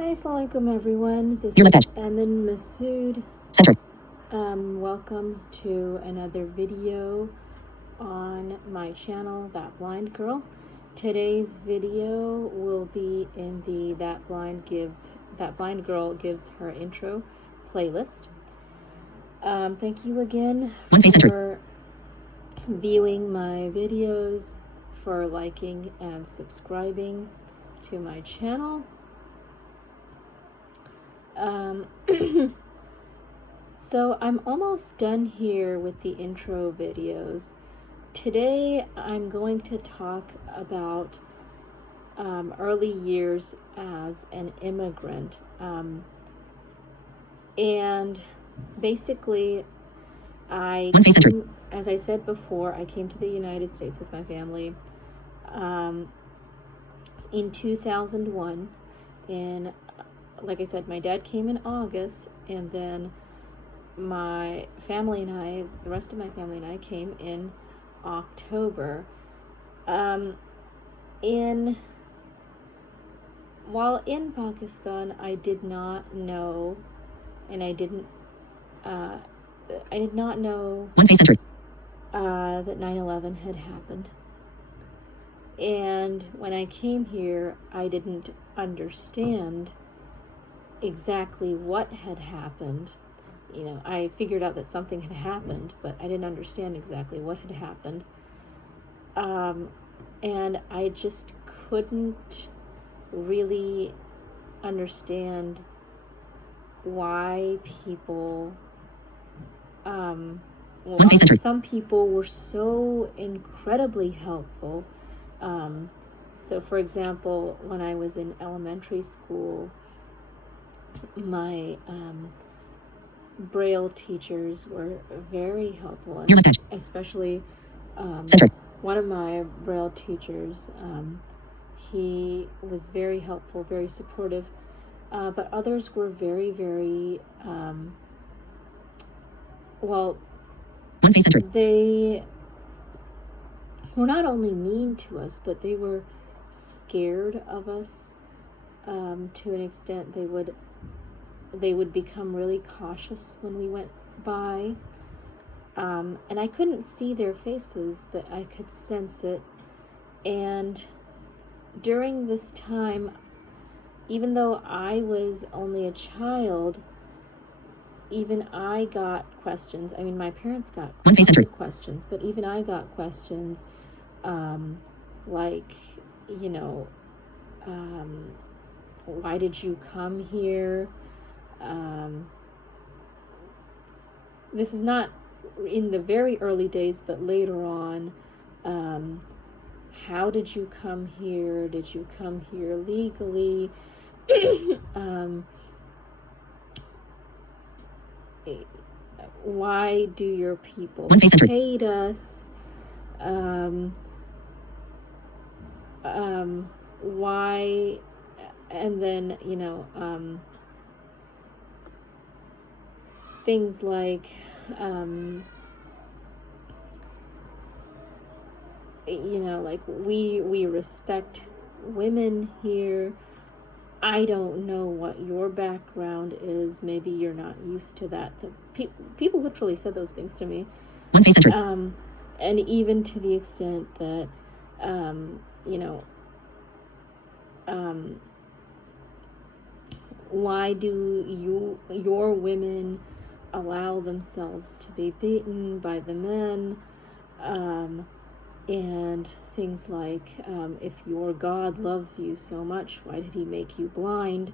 Hi, assalamualaikum everyone. This Your is left Emin Masood. Center. Welcome to another video on my channel, That Blind Girl. Today's video will be in the That Blind Girl Gives Her Intro playlist. Thank you again for viewing my videos, for liking and subscribing to my channel. So I'm almost done here with the intro videos. Today I'm going to talk about early years as an immigrant. And basically, as I said before, I came to the United States with my family in 2001. And like I said, my dad came in August, and then my family and I, the rest of my family and I, came in October. While in Pakistan, I did not know, and I did not know that 9/11 had happened. And when I came here, I didn't understand exactly what had happened. You know, I figured out that something had happened, but I didn't understand exactly what had happened. And I just couldn't really understand why people, some people were so incredibly helpful. So for example, when I was in elementary school, my Braille teachers were very helpful, and especially one of my Braille teachers, he was very helpful, very supportive, but others were very, very, they were not only mean to us, but they were scared of us to an extent. They would become really cautious when we went by. And I couldn't see their faces, but I could sense it. And during this time, even though I was only a child, even I got questions. I mean, my parents got questions, but even I got questions like, you know, why did you come here? This is not in the very early days, but later on. How did you come here? Did you come here legally? Why do your people hate us? Why? And then, you know, things like, you know, like we respect women here. I don't know what your background is. Maybe you're not used to that. So people literally said those things to me. And even to the extent that, you know, why do your women allow themselves to be beaten by the men? And things like, if your God loves you so much, why did he make you blind?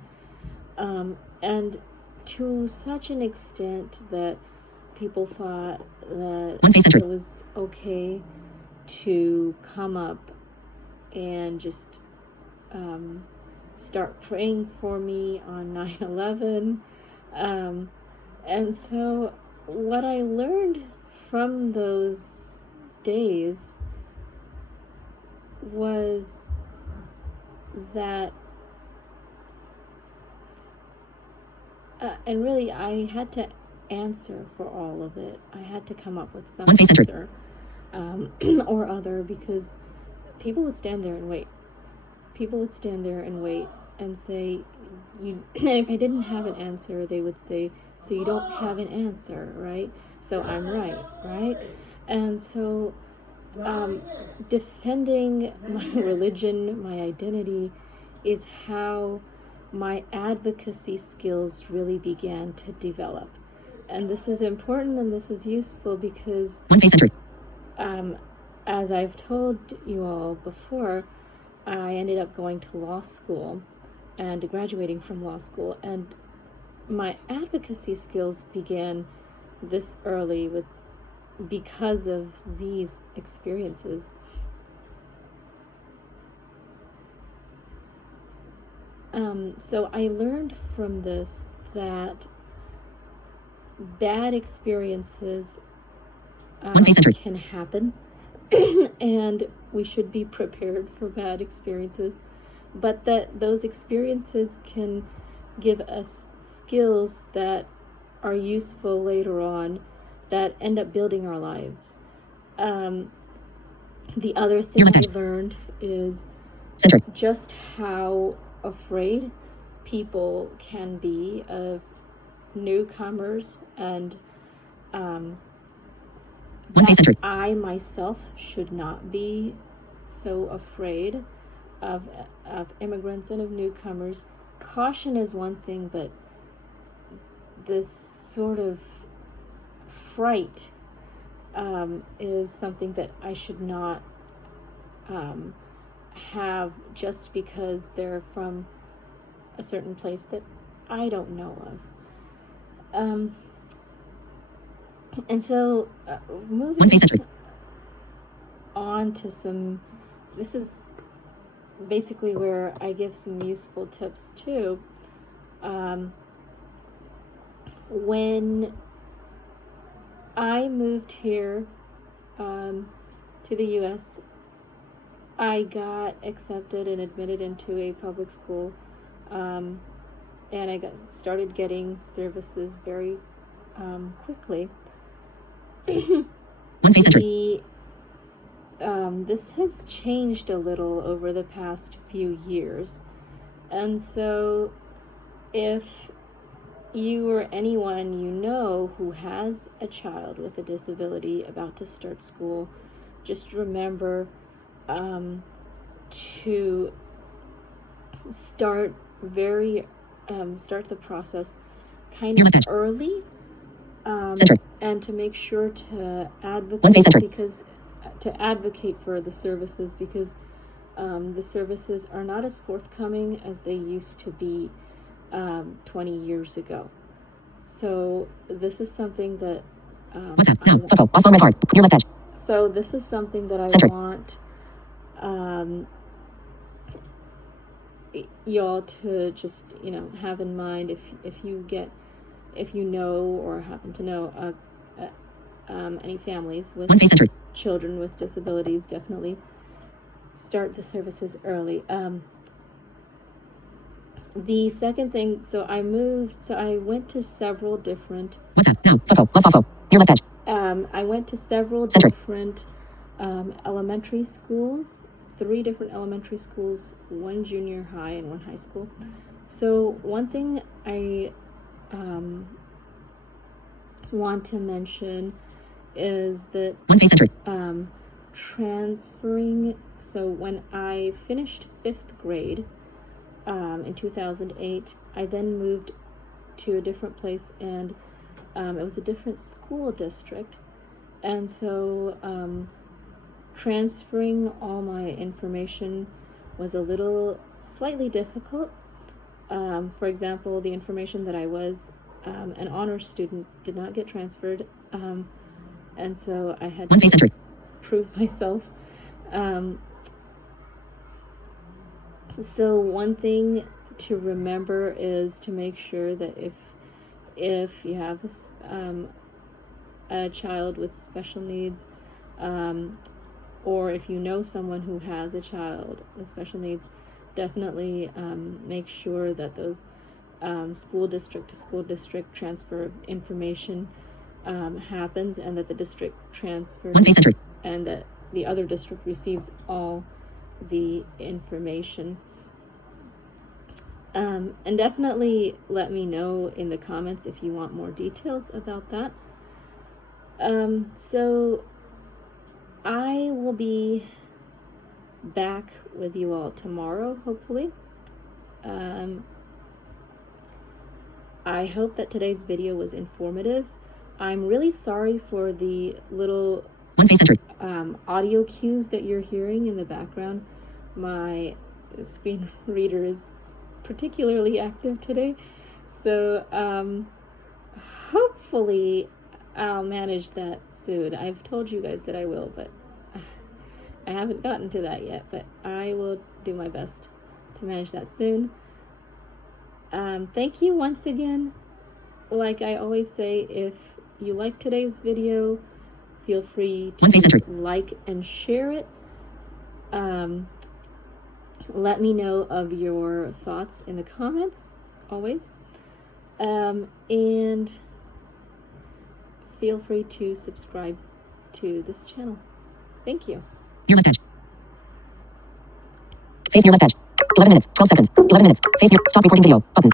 And to such an extent that people thought that it was okay to come up and just start praying for me on 9/11. And so what I learned from those days was that, and really I had to answer for all of it. I had to come up with some answer or other, because people would stand there and wait. People would stand there and wait and say, and if I didn't have an answer, they would say, so you don't have an answer, right? So I'm right? And so defending my religion, my identity, is how my advocacy skills really began to develop. And this is important and this is useful because as I've told you all before, I ended up going to law school and graduating from law school, and my advocacy skills began this early because of these experiences. So I learned from this that bad experiences can happen, and we should be prepared for bad experiences, but that those experiences can give us skills that are useful later on, that end up building our lives. The other thing I learned is just how afraid people can be of newcomers, and that I myself should not be so afraid of immigrants and of newcomers. Caution is one thing, but this sort of fright is something that I should not have just because they're from a certain place that I don't know of. And so moving on to this is basically where I give some useful tips too. When I moved here to the U.S., I got accepted and admitted into a public school, and I started getting services very quickly. This has changed a little over the past few years, and so if you or anyone you know who has a child with a disability about to start school, just remember to start the process kind of early, and to make sure to advocate for the services, because the services are not as forthcoming as they used to be 20 years ago. So this is something that I want y'all to just have in mind. If you know or happen to know any families with children with disabilities, definitely start the services early. The second thing, I went to several different elementary schools, 3 different elementary schools, 1 junior high and 1 high school. So one thing I want to mention is that transferring. So when I finished 5th grade in 2008, I then moved to a different place, and it was a different school district, and so transferring all my information was slightly difficult. For example, the information that I was an honors student did not get transferred, and so I had to prove myself. So one thing to remember is to make sure that if you have a child with special needs, or if you know someone who has a child with special needs, definitely make sure that those school district to school district transfer of information happens, and that the district transfers and that the other district receives all the information. And definitely let me know in the comments if you want more details about that. So I will be back with you all tomorrow, hopefully. I hope that today's video was informative. I'm really sorry for the little audio cues that you're hearing in the background. My screen reader is particularly active today, so hopefully I'll manage that soon. I've told you guys that I will, but I haven't gotten to that yet, but I will do my best to manage that soon. Thank you once again. Like I always say, if you like today's video, feel free to like and share it. Let me know of your thoughts in the comments, always. And feel free to subscribe to this channel. Thank you. Near left edge. Face near left edge. 11 minutes, 12 seconds. 11 minutes. Face near. Stop recording video. Button.